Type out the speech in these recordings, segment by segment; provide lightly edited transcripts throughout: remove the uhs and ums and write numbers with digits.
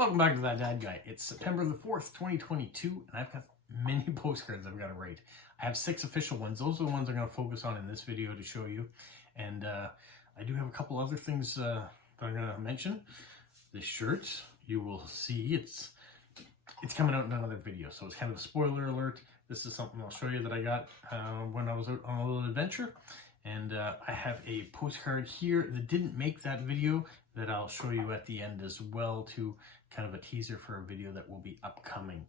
Welcome back to That Dad Guy. It's September the 4th, 2022, and I've got many postcards I've got to write. I have 6 official ones. Those are the ones I'm going to focus on in this video to show you. And I do have a couple other things that I'm going to mention. This shirt, you will see, it's coming out in another video, so it's kind of a spoiler alert. This is something I'll show you that I got when I was out on a little adventure. And I have a postcard here that didn't make that video that I'll show you at the end as well, to kind of a teaser for a video that will be upcoming.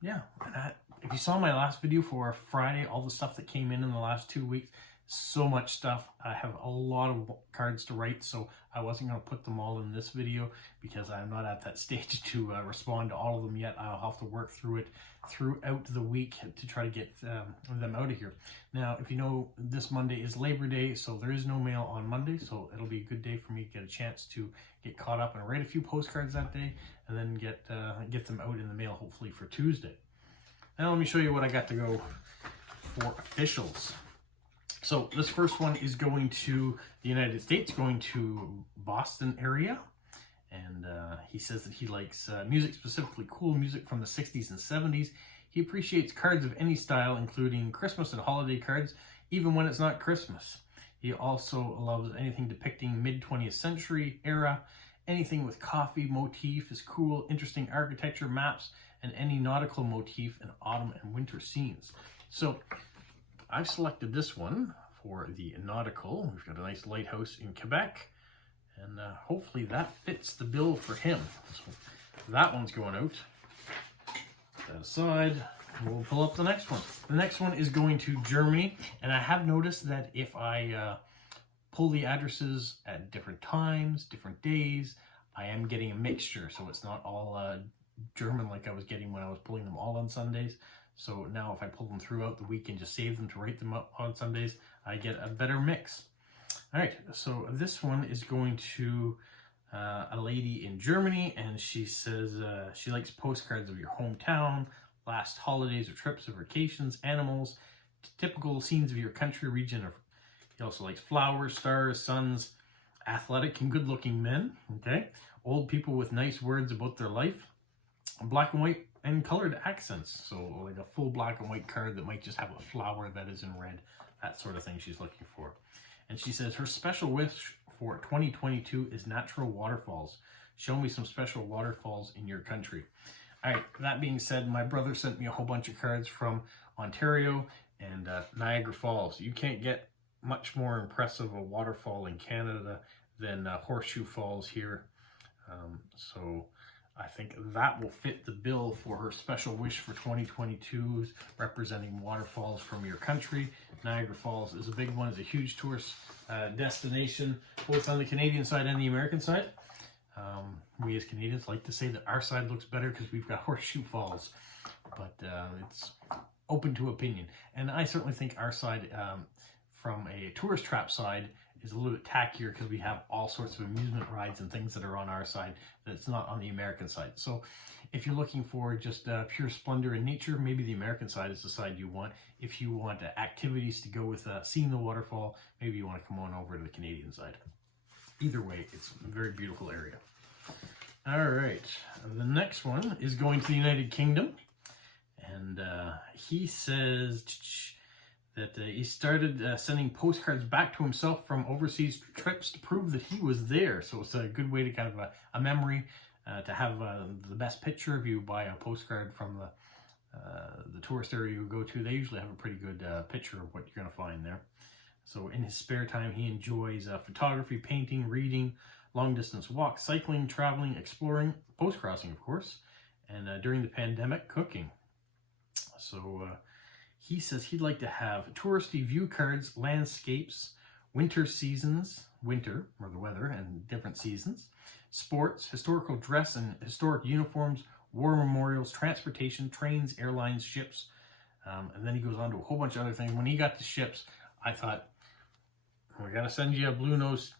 Yeah, and if you saw my last video for Friday, all the stuff that came in the last 2 weeks, so much stuff. I have a lot of cards to write, so I wasn't going to put them all in this video because I'm not at that stage to respond to all of them yet. I'll have to work through it throughout the week to try to get them out of here. Now, if you know, this Monday is Labor Day, so there is no mail on Monday, so it'll be a good day for me to get a chance to get caught up and write a few postcards that day, and then get them out in the mail hopefully for Tuesday. Now let me show you what I got to go for officials. So this first one is going to the United States, going to Boston area. And he says that he likes music, specifically cool music from the 60s and 70s. He appreciates cards of any style, including Christmas and holiday cards, even when it's not Christmas. He also loves anything depicting mid-20th century era. Anything with coffee motif is cool, interesting architecture, maps, and any nautical motif in autumn and winter scenes. So I've selected this one for the nautical. We've got a nice lighthouse in Quebec, and hopefully that fits the bill for him. So that one's going out. Put that aside. We'll pull up the next one. The next one is going to Germany, and I have noticed that if I pull the addresses at different times, different days, I am getting a mixture, so it's not all German like I was getting when I was pulling them all on Sundays. So now if I pull them throughout the week and just save them to write them up on Sundays, I get a better mix. All right, so this one is going to a lady in Germany, and she says she likes postcards of your hometown, last holidays or trips or vacations, animals, typical scenes of your country, region. He also likes flowers, stars, suns, athletic and good-looking men, okay? Old people with nice words about their life, black and white and colored accents, so like a full black and white card that might just have a flower that is in red, that sort of thing she's looking for. And she says her special wish for 2022 is natural waterfalls. Show me some special waterfalls in your country. All right, that being said, my brother sent me a whole bunch of cards from Ontario and Niagara Falls. You can't get much more impressive a waterfall in Canada than Horseshoe Falls here. So I think that will fit the bill for her special wish for 2022, representing waterfalls from your country. Niagara Falls is a big one. It's a huge tourist destination, both on the Canadian side and the American side. We as Canadians like to say that our side looks better because we've got Horseshoe Falls, but it's open to opinion. And I certainly think our side, from a tourist trap side, is a little bit tackier because we have all sorts of amusement rides and things that are on our side that's not on the American side. So if you're looking for just pure splendor in nature, maybe the American side is the side you want. If you want activities to go with seeing the waterfall, maybe you want to come on over to the Canadian side. Either way, it's a very beautiful area. All right, the next one is going to the United Kingdom, and he says that he started sending postcards back to himself from overseas trips to prove that he was there. So it's a good way to kind of a memory to have the best picture of you by a postcard from the tourist area you go to. They usually have a pretty good picture of what you're going to find there. So in his spare time, he enjoys photography, painting, reading, long-distance walks, cycling, traveling, exploring, postcrossing, of course, and during the pandemic, cooking. So he says he'd like to have touristy view cards, landscapes, winter seasons, winter, or the weather, and different seasons, sports, historical dress and historic uniforms, war memorials, transportation, trains, airlines, ships, and then he goes on to a whole bunch of other things. When he got to ships, I thought, we got to send you a Blue Nose.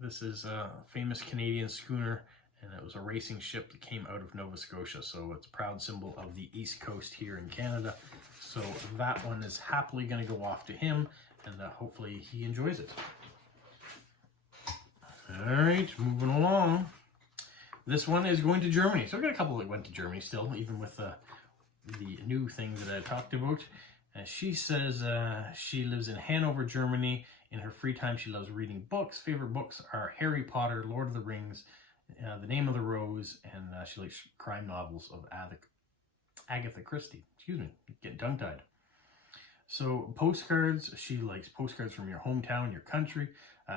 This is a famous Canadian schooner, and it was a racing ship that came out of Nova Scotia, so it's a proud symbol of the East Coast here in Canada. So that one is happily going to go off to him, and hopefully he enjoys it. All right, moving along. This one is going to Germany. So I've got a couple that went to Germany still, even with the new thing that I talked about. She says she lives in Hanover, Germany. In her free time, she loves reading books. Favorite books are Harry Potter, Lord of the Rings, The Name of the Rose, and she likes crime novels of Agatha Christie. Excuse me, getting tongue-tied. So postcards, she likes postcards from your hometown, your country,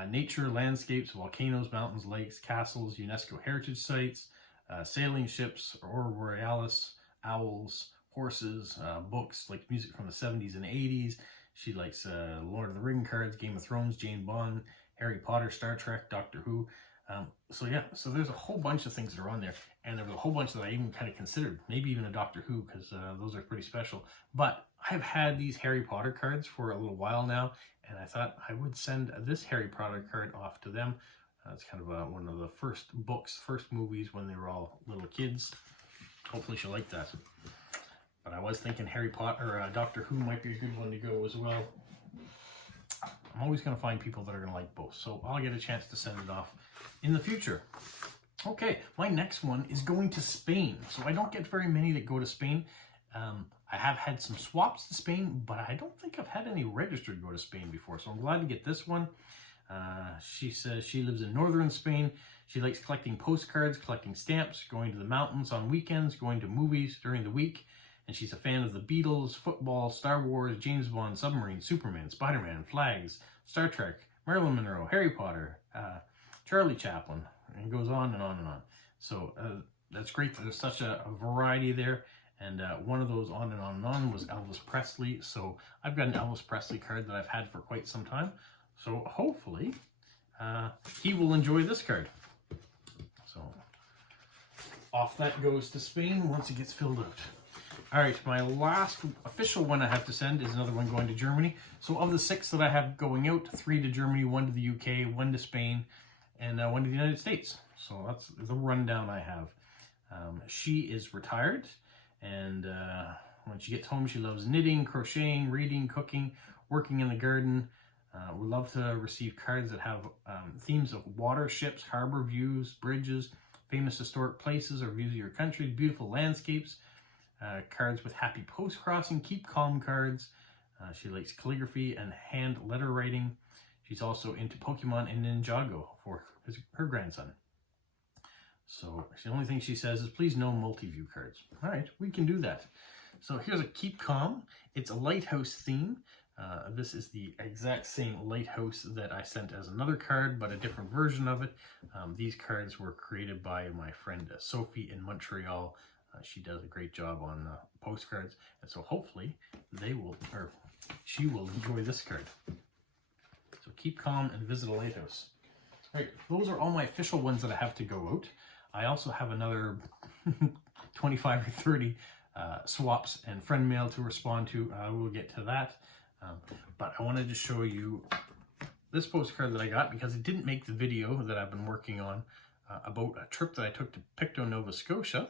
nature, landscapes, volcanoes, mountains, lakes, castles, UNESCO heritage sites, sailing ships, aurora borealis, owls, horses, books, like music from the 70s and 80s. She likes Lord of the Rings cards, Game of Thrones, Jane Bond, Harry Potter, Star Trek, Doctor Who. So yeah, so there's a whole bunch of things that are on there, and there was a whole bunch that I even kind of considered, maybe even a Doctor Who, because those are pretty special. But I've had these Harry Potter cards for a little while now, and I thought I would send this Harry Potter card off to them. It's kind of one of the first books, first movies when they were all little kids. Hopefully she'll like that. But I was thinking Harry Potter or Doctor Who might be a good one to go as well. I'm always going to find people that are going to like both, so I'll get a chance to send it off in the future. Okay, my next one is going to Spain. So I don't get very many that go to Spain. I have had some swaps to Spain, but I don't think I've had any registered go to Spain before, so I'm glad to get this one. She says she lives in northern Spain. She likes collecting postcards, collecting stamps, going to the mountains on weekends, going to movies during the week. And she's a fan of the Beatles, football, Star Wars, James Bond, Submarine, Superman, Spider-Man, flags, Star Trek, Marilyn Monroe, Harry Potter, Charlie Chaplin, and it goes on and on and on. So that's great. There's such a variety there. And one of those on and on and on was Elvis Presley. So I've got an Elvis Presley card that I've had for quite some time. So hopefully he will enjoy this card. So off that goes to Spain once it gets filled out. All right, my last official one I have to send is another one going to Germany. So of the 6 that I have going out, 3 to Germany, 1 to the UK, 1 to Spain, and 1 to the United States. So that's the rundown I have. She is retired, and when she gets home, she loves knitting, crocheting, reading, cooking, working in the garden. We love to receive cards that have themes of water, ships, harbor views, bridges, famous historic places or views of your country, beautiful landscapes. Cards with happy post-crossing, keep calm cards. She likes calligraphy and hand letter writing. She's also into Pokemon and Ninjago for her grandson. So the only thing she says is, please no multi-view cards. All right, we can do that. So here's a keep calm. It's a lighthouse theme. This is the exact same lighthouse that I sent as another card, but a different version of it. These cards were created by my friend Sophie in Montreal. She does a great job on postcards, and so hopefully she will enjoy this card. So keep calm and visit a lighthouse. All right, those are all my official ones that I have to go out. I also have another 25 or 30 swaps and friend mail to respond to. We'll get to that, but I wanted to show you this postcard that I got because it didn't make the video that I've been working on about a trip that I took to Pictou, Nova Scotia.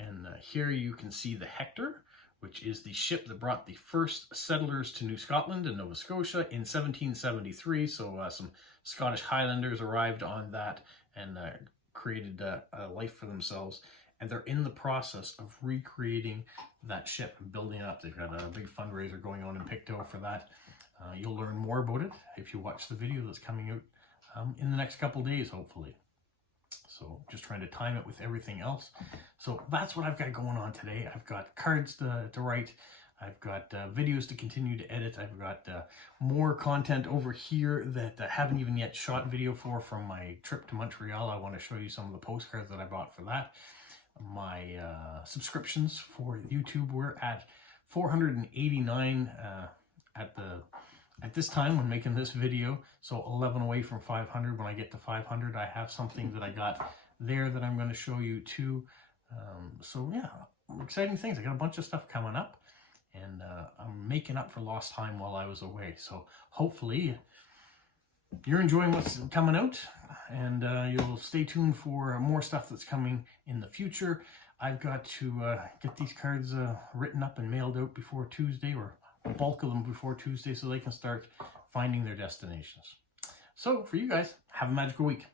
And here you can see the Hector, which is the ship that brought the first settlers to New Scotland and Nova Scotia in 1773. So some Scottish Highlanders arrived on that and created a life for themselves. And they're in the process of recreating that ship and building it up. They've got a big fundraiser going on in Pictou for that. You'll learn more about it if you watch the video that's coming out in the next couple days, hopefully. So just trying to time it with everything else. So that's what I've got going on today. I've got cards to write. I've got videos to continue to edit. I've got more content over here that I haven't even yet shot video for from my trip to Montreal. I want to show you some of the postcards that I bought for that. My subscriptions for YouTube were at 489 at this time when making this video, so 11 away from 500. When I get to 500, I have something that I got there that I'm going to show you too. So yeah, exciting things. I got a bunch of stuff coming up, and I'm making up for lost time while I was away. So hopefully you're enjoying what's coming out, and you'll stay tuned for more stuff that's coming in the future. I've got to get these cards written up and mailed out before Tuesday, or a bulk of them before Tuesday, so they can start finding their destinations. So for you guys, have a magical week.